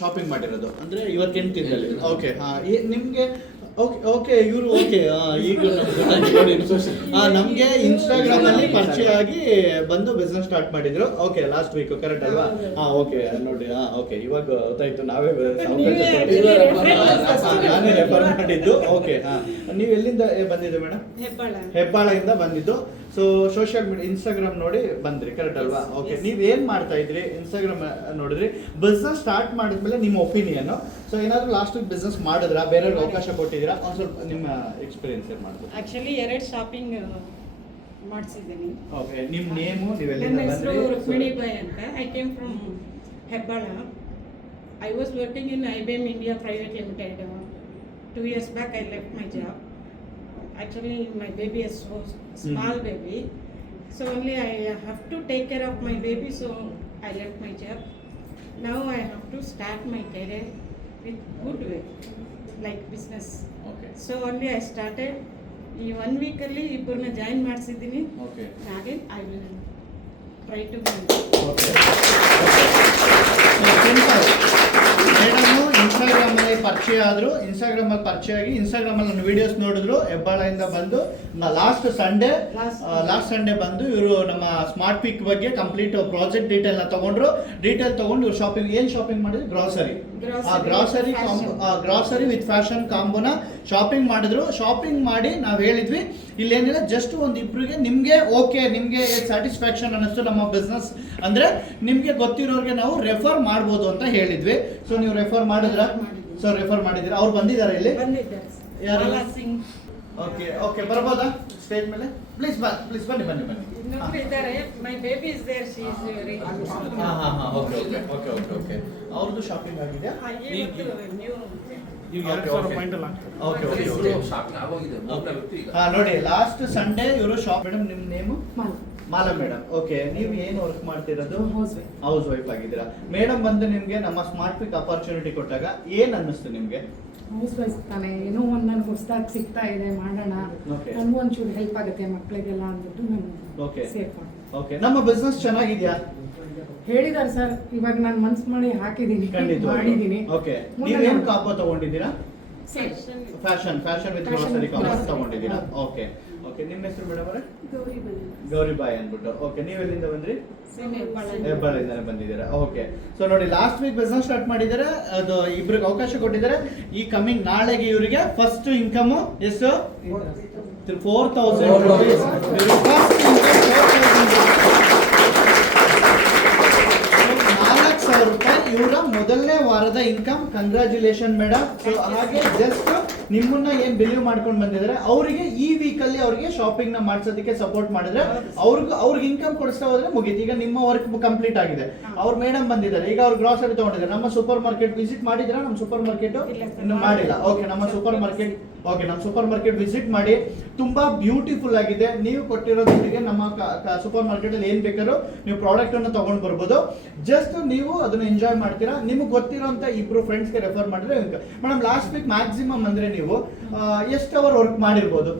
Shopping ಮಾಡಿರೋದು ಅಂದ್ರೆ ಇವತ್ತೆಂಟು ತಿಂಗಳಲ್ಲಿ. ಓಕೆ ನಿಮ್ಗೆ ಓಕೆ ಇವರು ಓಕೆ ಈಗ ನಮ್ಗೆ ಇನ್ಸ್ಟಾಗ್ರಾಮ್ ಅಲ್ಲಿ ಪರಿಚಯ ಆಗಿ ಬಂದು ಬಿಸ್ನೆಸ್ ಸ್ಟಾರ್ಟ್ ಮಾಡಿದ್ರು. ಓಕೆ ಲಾಸ್ಟ್ ವೀಕ್ ಕರೆಕ್ಟ್ ಅಲ್ವಾ? ಓಕೆ ನೋಡಿ ಓಕೆ ಇವಾಗ ಗೊತ್ತಾಯ್ತು ನಾವೇ ನಾನೇ ರೆಫರ್ ಮಾಡಿದ್ದು. ಓಕೆ ನೀವು ಎಲ್ಲಿಂದ ಬಂದಿದ್ದು ಮೇಡಮ್? ಹೆಬ್ಬಾಳದಿಂದ ಬಂದಿದ್ದು. ಸೊ ಸೋಷಿಯಲ್ ಮೀಡಿಯಾ ಇನ್ಸ್ಟಾಗ್ರಾಮ್ ನೋಡಿ ಬಂದ್ರಿ ಕರೆಕ್ಟ್ ಅಲ್ವಾ? ಓಕೆ ನೀವ್ ಏನ್ ಮಾಡ್ತಾ ಇದ್ರಿ? ಇನ್ಸ್ಟಾಗ್ರಾಮ್ ನೋಡಿದ್ರಿ, ಬಿಸ್ನೆಸ್ ಸ್ಟಾರ್ಟ್ ಮಾಡಿದ್ಮೇಲೆ ನಿಮ್ಮ ಒಪಿನಿಯನ್. ಸೊ ಏನಾದ್ರು ಲಾಸ್ಟ್ ವೀಕ್ ಬಿಸ್ನೆಸ್ ಮಾಡಿದ್ರಾ? ಬೇರೆಯವ್ರಿಗೆ ಅವಕಾಶ ಕೊಟ್ಟಿದ್ದೀರಾ? ಒಂದ್ ಸ್ವಲ್ಪ ನಿಮ್ಮ ಎಕ್ಸ್ಪೀರಿಯನ್ಸ್ ಏನ್ ಮಾಡಿದ್ರಿ? ಆಕ್ಚುಲಿ 2 ಶಾಪಿಂಗ್ ಮಾಡಿಸಿದ್ದೀನಿ. ಓಕೆ ನಿಮ್ಮ ನೇಮು ನೀವೆಲ್ಲಿಂದ ನನ್ನ ಬಂದ್ರಿ? ಹೆಸರು ರುಕ್ಮಿಣಿ ಬಾಯ್ ಅಂತ. I came from Hebbal. I was working in IBM India Private Limited. 2 years back I left my job. Actually my baby is so small baby, so only I have to take care of my baby, so I left my job. Now I have to start my career with good way, like business. Okay. So only I started. ಈ 1 week ಅಲ್ಲಿ ಇಬ್ಬರನ್ನ join ಮಾಡಿಸಿದ್ದೀನಿ. Okay ಹಾಗೆ I will try to madam Instagram ಅಲ್ಲಿ ಪರಿಚಯ ಆದ್ರು. Instagram ಅಲ್ಲಿ ಪರಿಚಯ ಆಗಿ ಇನ್ಸ್ಟಾಗ್ರಾಮ್ ಅಲ್ಲಿ ನನ್ನ ವಿಡಿಯೋಸ್ ನೋಡಿದ್ರು. ಹೆಬ್ಬಾಳದಿಂದ ಬಂದು ಲಾಸ್ಟ್ ಸಂಡೇ ಬಂದು ಇವರು ನಮ್ಮ ಸ್ಮಾರ್ಟ್ ಪಿಕ್ ಬಗ್ಗೆ ಕಂಪ್ಲೀಟ್ ಪ್ರಾಜೆಕ್ಟ್ ಡೀಟೇಲ್ ನ ತಗೊಂಡ್ರು. ಡೀಟೇಲ್ ತಗೊಂಡು ಇವ್ರು ಶಾಪಿಂಗ್ ಏನ್ ಶಾಪಿಂಗ್ ಮಾಡಿದ್ರು? ಗ್ರಾಸರಿ ವಿತ್ ಫ್ಯಾಷನ್ ಕಾಂಬೋನ ಶಾಪಿಂಗ್ ಮಾಡಿದ್ರು. ಶಾಪಿಂಗ್ ಮಾಡಿ ನಾವ್ ಹೇಳಿದ್ವಿ ಇಲ್ಲೇನಿಲ್ಲ, ಜಸ್ಟ್ ಒಂದಿಬ್ರಿಗೆ ನಿಮ್ಗೆ ಓಕೆ, ನಿಮ್ಗೆ ಸ್ಯಾಟಿಸ್ಫ್ಯಾಕ್ಷನ್ ಅನ್ನಿಸ್ತು ನಮ್ಮ ಬಿಸ್ನೆಸ್ ಅಂದ್ರೆ ನಿಮ್ಗೆ ಗೊತ್ತಿರೋರಿಗೆ ನಾವು ರೆಫರ್ ಮಾಡ್ಬೋದು ಅಂತ ಹೇಳಿದ್ವಿ. ಸೊ ನೀವು ರೆಫರ್ ಮಾಡಿದ್ರ? ಸೊ ರೆಫರ್ ಮಾಡಿದ್ದೀರಾ? ಅವ್ರು ಬಂದಿದ್ದಾರೆ ಇಲ್ಲಿ? ಯಾರು? ಓಕೆ ಓಕೆ ಬರ್ಬೋದಾ ಸ್ಟೇಜ್ ಮೇಲೆ? ಪ್ಲೀಸ್ ಬನ್ನಿ ಇನ್ನೊಬ್ರು ಇದ್ದಾರೆ. My baby is there, she is very okay ಅವ್ರದ್ದು ಶಾಪಿಂಗ್ ಆಗಿದೆಯಾ? ನೋಡಿ ಲಾಸ್ಟ್ ಸಂಡೇ ಇವರು ಶಾಪ್. ಮೇಡಮ್ ನಿಮ್ ನೇಮು? ಮಾಲಾ ಮೇಡಮ್. ಓಕೆ ನೀವು ಏನು ವರ್ಕ್ ಮಾಡ್ತಿರೋದು? ಹೌಸ್ ವೈಫ್ ಆಗಿದ್ದೀರಾ. ಮೇಡಮ್ ಬಂದು ನಿಮ್ಗೆ ನಮ್ಮ ಸ್ಮಾರ್ಟ್ ಪಿಕ್ ಅಪರ್ಚುನಿಟಿ ಕೊಟ್ಟಾಗ ಏನ್ ಅನ್ನಿಸ್ತು ನಿಮ್ಗೆ? ಹೌಸ್ ವೈಫ್ ತಾನೆ, ಏನೋ ಒಂದು ನನಗೆ ಹೊಸದಾಗಿ ಸಿಗ್ತಾ ಇದೆ, ಮಾಡೋಣ, ನನಗೂ ಒಂಚೂರು ಹೆಲ್ಪ್ ಆಗುತ್ತೆ ಮಕ್ಕಳಿಗೆಲ್ಲ ಅಂದ್ಬಿಟ್ಟು ನಾನು ಸೇಫ್ ಮಾಡಿ. ಓಕೆ ನಮ್ಮ ಬಿಸ್ನೆಸ್ ಚೆನ್ನಾಗಿದ್ಯಾ? ಹೇಳಿದಾರೆ ಸರ್, ಇವಾಗ ನಾನು ಮನ್ಸು ಮಾಡಿ ಹಾಕಿದ್ದೀನಿ, ಮಾಡಿದ್ದೀನಿ. ಓಕೆ ನೀವೇನು ಕಾಂಬೋ ತಗೊಂಡಿದ್ದೀರಾ? ಫ್ಯಾಷನ್ ವಿತ್ ಗ್ರೋಸರಿ ಕಾಂಬೋ ತಗೊಂಡಿದ್ದೀರಾ? ಓಕೆ ಓಕೆ ನಿಮ್ಮ ಹೆಸರು ಮೇಡಮ್ ಅವರೇ? ಗೌರಿಬಾಯಿ ಅಂದ್ಬಿಟ್ಟು. ಓಕೆ ನೀವೆಲ್ಲಿಂದ ಬಂದ್ರಿ? ಹೆಬ್ಬಾಳಿಂದಾನೆ ಬಂದಿದ್ದೀರಾ. ಓಕೆ ಸೊ ನೋಡಿ ಲಾಸ್ಟ್ ವೀಕ್ ಬಿಸ್ನೆಸ್ ಸ್ಟಾರ್ಟ್ ಮಾಡಿದ್ದಾರೆ. ಅದು ಇಬ್ರಿಗೆ ಅವಕಾಶ ಕೊಟ್ಟಿದ್ದಾರೆ. ಈ ಕಮಿಂಗ್ ನಾಳೆಗೆ ಇವರಿಗೆ ಫಸ್ಟ್ ಇನ್ಕಮ್ ಎಷ್ಟು? 4,000 rupees. ಇವರ ಮೊದಲನೇ ವಾರದ ಇನ್ಕಮ್. Congratulation madam. ಸೊ ಹಾಗೆ ಜಸ್ಟ್ ನಿಮ್ಮನ್ನ ಏನ್ ಬಿಲೀವ್ ಮಾಡ್ಕೊಂಡು ಬಂದಿದ್ದಾರೆ ಅವರಿಗೆ ಈ ವೀಕ್ ಅಲ್ಲಿ ಅವರಿಗೆ ಶಾಪಿಂಗ್ ನ ಮಾಡ್ಸೋದಕ್ಕೆ ಸಪೋರ್ಟ್ ಮಾಡಿದ್ರೆ ಅವ್ರಿಗೆ ಇನ್ಕಮ್ ಕೊಡಿಸ್ತಾ ಹೋದ್ರೆ ಮುಗೀತು. ಈಗ ನಿಮ್ಮ ವರ್ಕ್ ಕಂಪ್ಲೀಟ್ ಆಗಿದೆ. ಅವ್ರ ಮೇಡಮ್ ಬಂದಿದ್ದಾರೆ, ಈಗ ಅವ್ರು ಗ್ರಾಸರಿ ತಗೊಂಡಿದ್ದಾರೆ. ನಮ್ಮ ಸೂಪರ್ ಮಾರ್ಕೆಟ್ ವಿಸಿಟ್ ಮಾಡಿದ್ರೆ? ನಮ್ಮ ಸೂಪರ್ ಮಾರ್ಕೆಟ್ ಇನ್ನು ಮಾಡಿಲ್ಲ. ಓಕೆ ನಮ್ಮ ಸೂಪರ್ ಮಾರ್ಕೆಟ್ ವಿಸಿಟ್ ಮಾಡಿ. ತುಂಬಾ ಬ್ಯೂಟಿಫುಲ್ ಆಗಿದೆ. ನೀವು ಕೊಟ್ಟಿರೋ ದುಡ್ಡಿಗೆ ನಮ್ಮ ಸೂಪರ್ ಮಾರ್ಕೆಟ್ ಅಲ್ಲಿ ಏನ್ ಬೇಕಾದ್ರೂ ನೀವು ಪ್ರಾಡಕ್ಟ್ ಅನ್ನು ತಗೊಂಡ್ ಬರ್ಬೋದು. ಜಸ್ಟ್ ನೀವು ಅದನ್ನ ಎಂಜಾಯ್ ಮಾಡ್ತೀರಾ. ನಿಮ್ಗೆ ಗೊತ್ತಿರೋಂತ ಇಬ್ರು ಫ್ರೆಂಡ್ಸ್ ಗೆ ರೆಫರ್ ಮಾಡಿದ್ರೆ ಮೇಡಮ್ ಲಾಸ್ಟ್ ವೀಕ್ ಮ್ಯಾಕ್ಸಿಮಮ್ ಅಂದ್ರೆ ನೀವು ಎಷ್ಟು ಅವರ್ ವರ್ಕ್ ಮಾಡಿರ್ಬೋದು?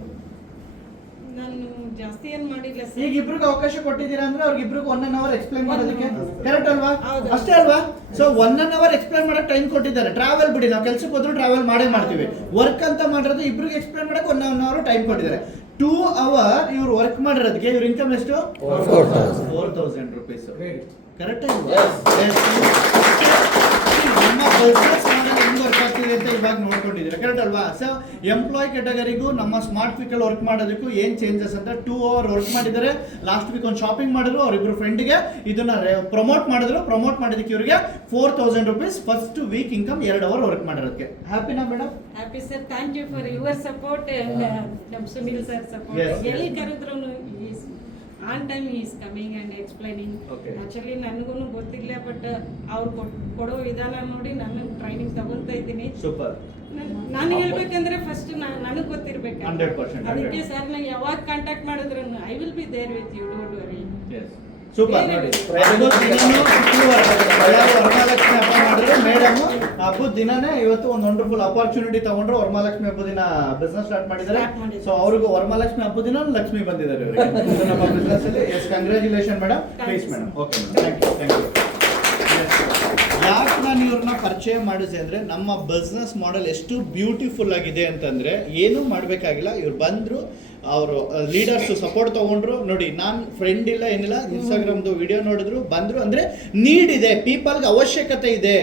ನಾನು ಜಾಸ್ತಿ ಏನ್ ಮಾಡಿಲ್ಲ ಸರ್. ಈಗ ಇಬ್ರಿಗೆ ಅವಕಾಶ ಕೊಟ್ಟಿದ್ದೀರಾ ಅಂದ್ರೆ ಅವ್ರಿಗಿಬ್ರಿಗೂ 1 hour ಎಕ್ಸ್ಪ್ಲೈನ್ ಮಾಡೋದಕ್ಕೆ ಕರೆಕ್ಟ್ ಅಲ್ವಾ? ಅಷ್ಟೇ ಅಲ್ವಾ? ಸೊ 1 hour ಎಕ್ಸ್ಪ್ಲೈನ್ ಮಾಡಕ್ ಟೈಮ್ ಕೊಟ್ಟಿದ್ದಾರೆ. ಟ್ರಾವೆಲ್ ಬಿಡಿ, ನಾವು ಕೆಲ್ಸಕ್ಕೆ ಹೋದ್ರು ಟ್ರಾವೆಲ್ ಮಾಡೇ ಮಾಡ್ತೀವಿ. ವರ್ಕ್ ಅಂತ ಮಾಡಿರೋದು ಇಬ್ರಿಗೆ ಎಕ್ಸ್ಪ್ಲೈನ್ ಮಾಡಕ್ 1 hour ಟೈಮ್ ಕೊಟ್ಟಿದ್ದಾರೆ. 2 hour ಇವ್ರು ವರ್ಕ್ ಮಾಡಿರೋದಕ್ಕೆ ಇವ್ರ ಇನ್ಕಮ್ ಎಷ್ಟು? 4,000 rupees. ಕರೆಕ್ಟ್ ನಮ್ಮ ಬಿಸ್ನೆಸ್ ಹೆಂಗ್ ವರ್ಕ್ ಆಗ್ತಿದೆ ಅಂತ ಇವಾಗ ನೋಡ್ಕೊಂಡಿದ್ದೀರಾ. ಕರೆಕ್ಟ್ ಅಲ್ವಾ? ಸೊ ಎಂಪ್ಲಾಯ್ ಕ್ಯಾಟಗರಿಗೂ ನಮ್ಮ ಸ್ಮಾರ್ಟ್ ಪಿಕ್ ಅಲ್ಲಿ ವರ್ಕ್ ಮಾಡೋದಕ್ಕೂ ಏನ್ ಚೇಂಜಸ್ ಅಂತ 2 hour ವರ್ಕ್ ಮಾಡಿದ್ದಾರೆ. ಲಾಸ್ಟ್ ವೀಕ್ ಒಂದು ಶಾಪಿಂಗ್ ಮಾಡಿದ್ರು. ಅವ್ರಿಬ್ರು ಫ್ರೆಂಡ್ಗೆ ಇದನ್ನ ಪ್ರಮೋಟ್ ಮಾಡಿದಕ್ಕೆ ಇವರಿಗೆ 4,000 rupees first week income. 2 hour work ಮಾಡಿರೋದಕ್ಕೆ ಹ್ಯಾಪಿನಾ madam? Happy sir. Thank you for your support and ನಮ್ಮ ಸುನಿಲ್ ಸರ್ ಸಪೋರ್ಟ್. ಎಲ್ಲಿ ಕರೆದ್ರು on time he is coming and explaining. Actually ನನಗೂ ಗೊತ್ತಿಲ್ಲ, ಬಟ್ ಅವ್ರು ಕೊಡೋ ವಿಧಾನ ನೋಡಿ ನಾನು ಟ್ರೈನಿಂಗ್ ತಗೊಂತ ಇದ್ದೀನಿ. ಸೂಪರ್. ನಾನು ಹೇಳ್ಬೇಕಂದ್ರೆ ಫಸ್ಟ್ ನನಗೆ ಗೊತ್ತಿರ್ಬೇಕು. 100% ಅದಕ್ಕೆ ಸರ್ ನಾನು ಯಾವಾಗ ಕಾಂಟ್ಯಾಕ್ಟ್ ಮಾಡಿದ್ರು I will be there with you, don't worry. Super. ನೋಡಿ ವರಮಹಾಲಕ್ಷ್ಮಿ ಹಬ್ಬ ಮಾಡಿದ್ರು ಮೇಡಮ್. ಹಬ್ಬದ ದಿನನೇ ಇವತ್ತು ಒಂದು ವಂಡರ್ಫುಲ್ ಅಪರ್ಚುನಿಟಿ ತಗೊಂಡ್ರು. ವರಮಹಾಲಕ್ಷ್ಮಿ ಹಬ್ಬದ ದಿನ ಬಿಸ್ನೆಸ್ ಸ್ಟಾರ್ಟ್ ಮಾಡಿದ್ದಾರೆ. ಸೊ ಅವ್ರಿಗೂ ವರಮಹಾಲಕ್ಷ್ಮಿ ಹಬ್ಬದ ದಿನ ಲಕ್ಷ್ಮಿ ಬಂದಿದ್ದಾರೆ ಇವರಿಗೆ ನಮ್ಮ ಬಿಸ್ನೆಸ್ ಅಲ್ಲಿ. Yes congratulation madam. Please madam. Okay madam, thank you. ಯಾಕೆ ನಾನು ಇವ್ರನ್ನ ಪರಿಚಯ ಮಾಡಿದೆ ಅಂದ್ರೆ ನಮ್ಮ ಬಿಸ್ನೆಸ್ ಮಾಡೆಲ್ ಎಷ್ಟು ಬ್ಯೂಟಿಫುಲ್ ಆಗಿದೆ ಅಂತಂದ್ರೆ ಏನೂ ಮಾಡಬೇಕಾಗಿಲ್ಲ. ಇವ್ರು ಬಂದ್ರು, ಅವರು ಲೀಡರ್ಸ್ ಸಪೋರ್ಟ್ ತಗೊಂಡ್ರು. ನೋಡಿ, ನಾನು ಫ್ರೆಂಡ್ ಇಲ್ಲ ಏನಿಲ್ಲ, ಇನ್ಸ್ಟಾಗ್ರಾಮ್ದು ವಿಡಿಯೋ ನೋಡಿದ್ರು, ಬಂದ್ರು. ಅಂದ್ರೆ ನೀಡ್ ಇದೆ, ಪೀಪಲ್ಗೆ ಅವಶ್ಯಕತೆ ಇದೆ,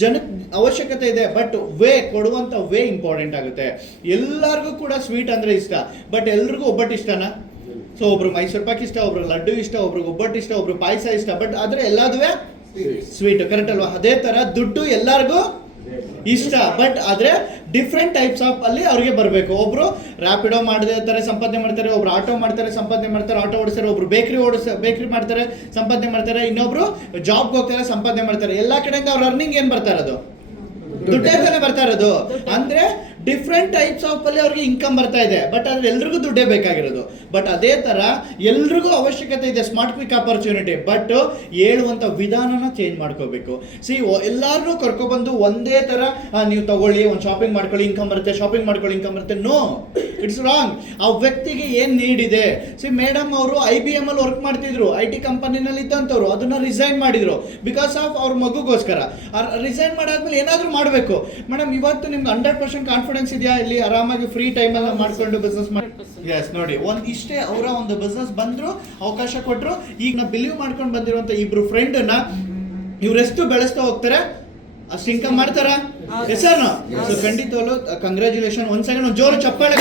ಜನಕ್ಕೆ ಅವಶ್ಯಕತೆ ಇದೆ. ಬಟ್ ಕೊಡುವಂತ ವೇ ಇಂಪಾರ್ಟೆಂಟ್ ಆಗುತ್ತೆ. ಎಲ್ಲರಿಗೂ ಕೂಡ ಸ್ವೀಟ್ ಅಂದ್ರೆ ಇಷ್ಟ, ಬಟ್ ಎಲ್ರಿಗೂ ಒಬ್ಬಟ್ಟು ಇಷ್ಟನಾ? ಸೊ ಒಬ್ರು ಮೈಸೂರು ಪಾಕ್ ಇಷ್ಟ, ಒಬ್ರು ಲಡ್ಡು ಇಷ್ಟ, ಒಬ್ರಿಗೆ ಒಬ್ಬಟ್ಟು ಇಷ್ಟ, ಒಬ್ರು ಪಾಯಸ ಇಷ್ಟ. ಬಟ್ ಆದ್ರೆ ಎಲ್ಲಾದುವೆ ಸ್ವೀಟ್, ಕರೆಕ್ಟ್ ಅಲ್ವಾ? ಅದೇ ತರ ದುಡ್ಡು ಎಲ್ಲರಿಗೂ ಇಷ್ಟ, ಬಟ್ ಆದ್ರೆ ಡಿಫ್ರೆಂಟ್ ಟೈಪ್ಸ್ ಆಫ್ ಅಲ್ಲಿ ಅವ್ರಿಗೆ ಬರಬೇಕು. ಒಬ್ರು ರ್ಯಾಪಿಡೋ ಮಾಡ್ತಾರೆ, ಸಂಪಾದನೆ ಮಾಡ್ತಾರೆ. ಒಬ್ರು ಆಟೋ ಮಾಡ್ತಾರೆ, ಸಂಪಾದನೆ ಮಾಡ್ತಾರೆ, ಆಟೋ ಓಡಿಸ್ತಾರೆ. ಒಬ್ರು ಬೇಕರಿ ಮಾಡ್ತಾರೆ, ಸಂಪಾದನೆ ಮಾಡ್ತಾರೆ. ಇನ್ನೊಬ್ರು ಜಾಬ್ಗೆ ಹೋಗ್ತಾರೆ, ಸಂಪಾದನೆ ಮಾಡ್ತಾರೆ. ಎಲ್ಲಾ ಕಡೆಯಿಂದ ಅವ್ರ ಅರ್ನಿಂಗ್ ಏನ್ ಬರ್ತಾ ಇರೋದು? ದುಡ್ಡೇ ತಾನೇ ಬರ್ತಾ ಇರೋದು. ಅಂದ್ರೆ ಡಿಫ್ರೆಂಟ್ ಟೈಪ್ಸ್ ಆಫ್ ಅಲ್ಲಿ ಅವ್ರಿಗೆ ಇನ್ಕಮ್ ಬರ್ತಾ ಇದೆ, ಬಟ್ ಆದ್ರೆ ಎಲ್ರಿಗೂ ದುಡ್ಡೇ ಬೇಕಾಗಿರೋದು. ಬಟ್ ಅದೇ ತರ ಎಲ್ರಿಗೂ ಅವಶ್ಯಕತೆ ಇದೆ ಸ್ಮಾರ್ಟ್ ಕ್ವಿಕ್ ಆಪರ್ಚುನಿಟಿ, ಬಟ್ ಹೇಳುವಂತ ವಿಧಾನನ ಚೇಂಜ್ ಮಾಡ್ಕೋಬೇಕು. ಎಲ್ಲಾರನ್ನೂ ಕರ್ಕೊಬಂದು ಒಂದೇ ತರ ನೀವು ತಗೊಳ್ಳಿ, ಒಂದು ಶಾಪಿಂಗ್ ಮಾಡ್ಕೊಳ್ಳಿ ಇನ್ಕಮ್ ಬರುತ್ತೆ, ಶಾಪಿಂಗ್ ಮಾಡ್ಕೊಳ್ಳಿ ಇನ್ಕಮ್ ಬರುತ್ತೆ. No, it's wrong. ಆ ವ್ಯಕ್ತಿಗೆ ಏನ್ ನೀಡ್ ಇದೆ. ಮೇಡಮ್ ಅವರು IBM ಅಲ್ಲಿ ವರ್ಕ್ ಮಾಡ್ತಿದ್ರು, IT ಕಂಪನಿನಲ್ಲಿ ಇದ್ದಂಥವ್ರು, ಅದನ್ನ ರಿಸೈನ್ ಮಾಡಿದ್ರು ಬಿಕಾಸ್ ಆಫ್ ಅವ್ರ ಮಗುಗೋಸ್ಕರ. ರಿಸೈನ್ ಮಾಡಾದ್ಮೇಲೆ ಏನಾದ್ರೂ ಮಾಡಬೇಕು. ಮೇಡಮ್, ಇವತ್ತು ನಿಮ್ಗೆ 100% ಕಾನ್ಫಿಡೆನ್ಸ್ ಇದೆಯಾ ಇಲ್ಲಿ ಆರಾಮಾಗಿ ಫ್ರೀ ಟೈಮ್ ಎಲ್ಲ ಮಾಡ್ಕೊಂಡು ಬಿಸ್ನೆಸ್ ಮಾಡಿ? ಎಸ್, ನೋಡಿ, ಇಷ್ಟೇ ಅವರ ಒಂದು ಬಿಸ್ನೆಸ್ ಬಂದ್ರು, ಅವಕಾಶ ಕೊಟ್ಟರು. ಈಗ ನಾವು ಬಿಲೀವ್ ಮಾಡ್ಕೊಂಡು ಬಂದಿರುವಂತ ಇಬ್ರು ಫ್ರೆಂಡ್ನ ಇವರೆಷ್ಟು ಬೆಳೆಸ್ತಾ ಹೋಗ್ತಾರೆ, ಅಷ್ಟು ಇನ್ಕಮ್ ಮಾಡ್ತಾರ? Yes sir. ಸೊ ಖಂಡಿತವಲ್ಲೂ ಕಂಗ್ರ್ಯಾಚುಲೇಷನ್. ಒಂದ್ ಸೆಕೆಂಡ್ ಒಂದು ಜೋರು ಚಪ್ಪಾಳೆ.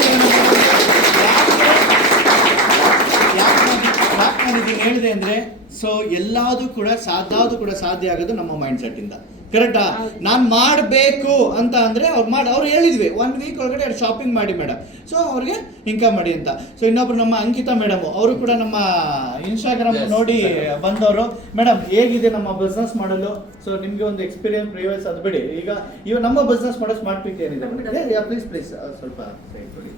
ಯಾಕೆ ನಾನು ಇದನ್ನು ಹೇಳಿದೆ ಅಂದ್ರೆ, ಸೊ ಎಲ್ಲಾದು ಕೂಡ ಸಾಧ್ಯ ಆಗೋದು ನಮ್ಮ ಮೈಂಡ್ ಸೆಟ್ ಇಂದ. ಕರೆಕ್ಟಾ? ನಾನು ಮಾಡಬೇಕು ಅಂತ ಅಂದ್ರೆ ಅವ್ರು ಹೇಳಿದ್ವಿ 1 ವೀಕ್ ಒಳಗಡೆ ಶಾಪಿಂಗ್ ಮಾಡಿ ಮೇಡಮ್, ಸೊ ಅವ್ರಿಗೆ ಇನ್ಕಮ್ ಮಾಡಿ ಅಂತ. ಸೊ ಇನ್ನೊಬ್ರು ನಮ್ಮ ಅಂಕಿತಾ ಮೇಡಮ್, ಅವರು ಕೂಡ ನಮ್ಮ ಇನ್ಸ್ಟಾಗ್ರಾಮ್ ನೋಡಿ ಬಂದವರು. ಮೇಡಮ್, ಹೇಗಿದೆ ನಮ್ಮ ಬಿಸ್ನೆಸ್ ಮಾಡಲು? ಸೊ ನಿಮ್ಗೆ ಒಂದು ಎಕ್ಸ್ಪೀರಿಯನ್ಸ್ ಪ್ರೀವಿಯಸ್ ಅದು ಬಿಡಿ, ಈಗ ನಮ್ಮ ಬಿಸ್ನೆಸ್ ಮಾಡೋ ಸ್ಮಾರ್ಟ್ ಪಿಕ್ ಏನಿದೆ? ಪ್ಲೀಸ್ ಸ್ವಲ್ಪ ಕೊಡಿ.